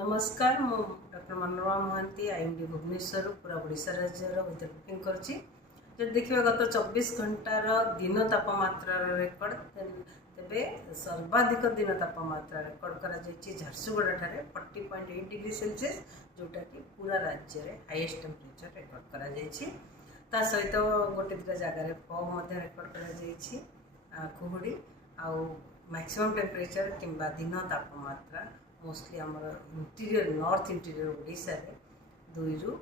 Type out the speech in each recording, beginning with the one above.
नमस्कार मु doctor Manorama Mahanti IMD Bhubaneswar पूरा ओडिशा राज्यर वेदर बुकिंग करछि। जब देखिए गत 24 घंटार दिन तापमात्रा रेकर्ड तेबे सर्वाधिक दिन तापमात्रा रेकर्ड करा जायछि झारसुगुड़ा ठारे 40.8 डिग्री सेल्सियस जोटा कि पूरा राज्य रे हाईएस्ट टेम्परेचर रेकर्ड करा जायछि। ता सहित गोटे दुटा जगह रे फॉग मध्ये रेकर्ड करा जायछि कुहुडी आउ मैक्सिमम टेम्परेचर किंबा दिन तापमात्रा मोस्टली आमर इंटीरियर नॉर्थ इंटीरियर ओडिशा रे 2 रु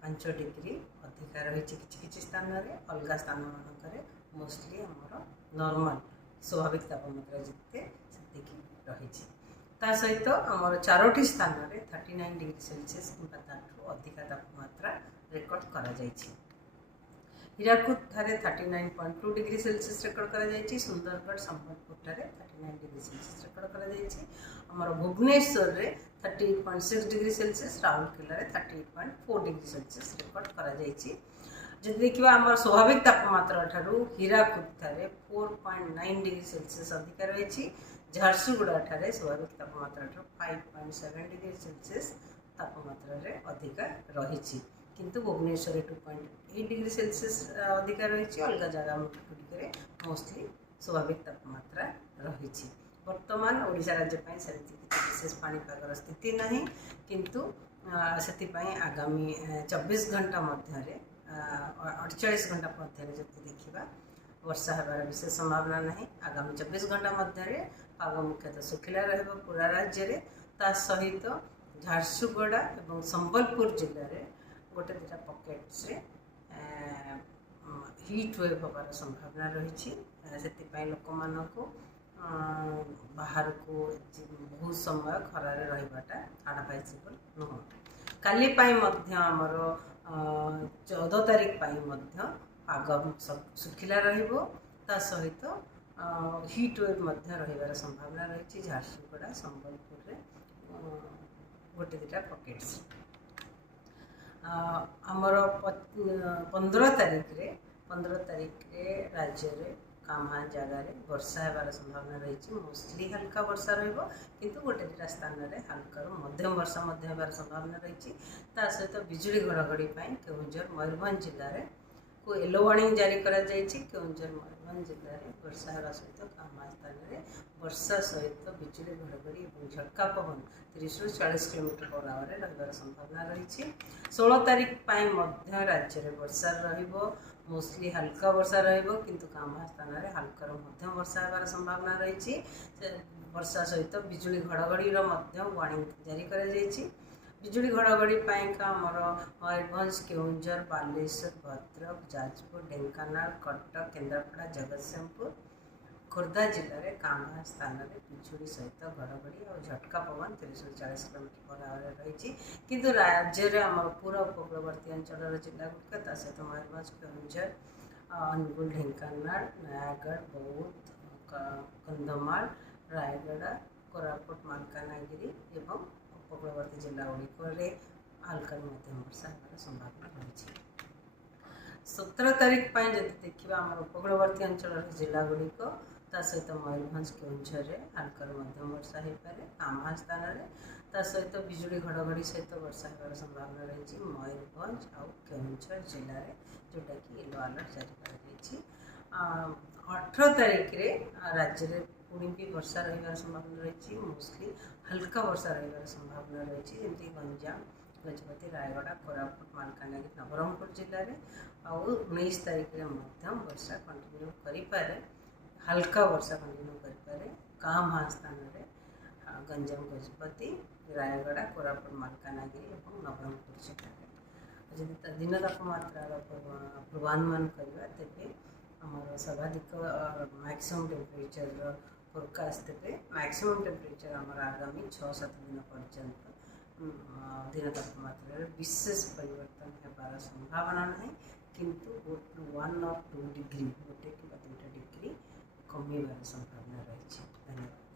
5 डिग्री अधिका रही किसी स्थान में अलग स्थान मानक मोस्टली आमर नॉर्मल स्वाभाविक तापमात्रा जिते रही सहित आमर 4टी स्थान में 39 डिग्री सेल्सियस कि अधिका तापमात्रा रेकर्ड करा जायछि। हीराकुद ठारे 39.2 डिग्री सेल्सियस रेकर्ड करा जायछि। सुंदरगढ़ संबलपुर ठारे 39 डिग्री सेल्सियस रेकर्ड करा जायछि। हमर भुवनेश्वर रे 38.6 डिग्री सेल्सियस, राउरकेला रे 38.4 डिग्री सेल्सियस रेकर्ड करा जायछि। जदि देखिबा हमर स्वाभाविक तापमात्रा ठारू हीराकुद ठारे 4.9 डिग्री सेल्सियस अधिक रहिछि। झारसुगुड़ा ठारे स्वाभाविक तापमात्रा ठारू 5.7 डिग्री सेल्सियस तापमात्रा रे अधिक रहिछि, किंतु भुवनेश्वर 2.8 डिग्री सेल्सियस अधिक रही। अलग जगह गुड़िक मोस्टली स्वाभाविक तापमात्रा रही। बर्तमान ओडिशा राज्य सेमती विशेष पाणीपागर स्थिति नहीं, किंतु से आगामी 24 घंटा मध्य 48 घंटा मध्य देखा वर्षा होबार विशेष संभावना नहीं। आगामी 24 घंटा मध्य पाग मुख्यतः सुखिला रहिबो पूरा राज्य रे। ता सहित झारसुगुड़ा और संबलपुर जिले में गोटे दुटा पकेट्स हीट वेव होबार संभावना रही। से लोक मानक बाहर को बहुत समय खरारे रहिबाटा एडवाइजेबल नुह। काली आमर 14 तारीख पाग सुखिला रहिबो। ता सहित हीट वेव रहिबार संभावना रही। झारसुगुड़ा संबलपुर रे गोटे दुटा पकेट्स आमर 15 तारीख रे राज्य रे कामा जगह वर्षा होबार संभावना रही। मोस्टली हल्का वर्षा रहिबो, किंतु गोटे दुटा स्थान में हल्का मध्यम वर्षा होबार संभावना रही। सहित बिजुली घड़घड़ी केउंझर मयूरभंज जिले में को येलो वार्निंग जारी करा जायछि। केउंझर मयूरभंज जिले में वर्षा होगा सहित कामा स्थान में वर्षा सहित बिजुली घड़घड़ी और झटका पवन 30 ରୁ 40 किलोमीटर/आवर रहिबार संभावना रही। 16 तारीख राज्य में वर्षा रहिबो, मोस्टली हल्का वर्षा रहिबो, किंतु कामा स्थान में हल्का मध्यम वर्षा होबार संभावना रही। वर्षा सहित बिजुली घड़घड़ी वार्निंग जारी करा जायछि। बिजुली घड़घड़ी आमर मयूरभंज, केउंझर, बालेश्वर, भद्रक, जाजपुर, ढेंकानाल, कटक, केन्द्रापड़ा, जगतसिंहपुर, खोर्धा जिले में कामा स्थान में बिजुली सहित घड़घड़ी और झटका पवन 30 ରୁ 40 किलोमीटर/आवर रही। किंतु राज्य में आम पूरा उपकूलवर्ती अंचल जिला गुड़िक सहित मयूरभंज, केउंझर, अनुगुल, ढेंकानाल, नयागढ़, बौद्ध, कंधमाल, रायगड़ा, कोरापुट, मालकानगिरी और उपकूलवर्ती जिला गुड़िक हल्का मध्यम वर्षा होबार संभावना रही। 17 तारीख जब देखा आम उपकूलवर्ती अंचल जिला गुड़िक सहित मयूरभंज, केउंझर हल्का मध्यम वर्षा हो पाए। कामा स्थान में सहित बिजुली घड़घड़ी सहित वर्षा होबार संभावना रही। मयूरभंज और केउंझर जिले में जोटा कि येलो अलर्ट जारी कर 18 तारीख राज्य में पुणी भी वर्षा रहिबार संभावना रही। मोस्टली हल्का वर्षा रहिबार संभावना रही। जमी गंजाम, गजपति, रायगड़ा, कोरापुट, मालकानगिरी, नवरंगपुर जिले में और 19 तारीख मध्यम वर्षा कंटिन्यू करें। हल्का वर्षा कंटिन्यू करें। कामा स्थान में गंजाम, गजपति, रायगड़ा, कोरापुट, मालकानगिरी और नवरंगपुर जिले में जब दिन तापमात्रा पूर्वानुमान करवा तेज आमर सर्वाधिक मैक्सिमम टेम्परेचर फोरकास्ट तेज मैक्सिमम टेम्परेचर आमर आगामी 6-7 दिन पर्यंत दिन तापमात्रा विशेष परिवर्तन होबार संभावना नहीं, किंतु 1 or 2 डिग्री गोटे कि 2टा डिग्री कमिबार संभावना रही। धन्यवाद।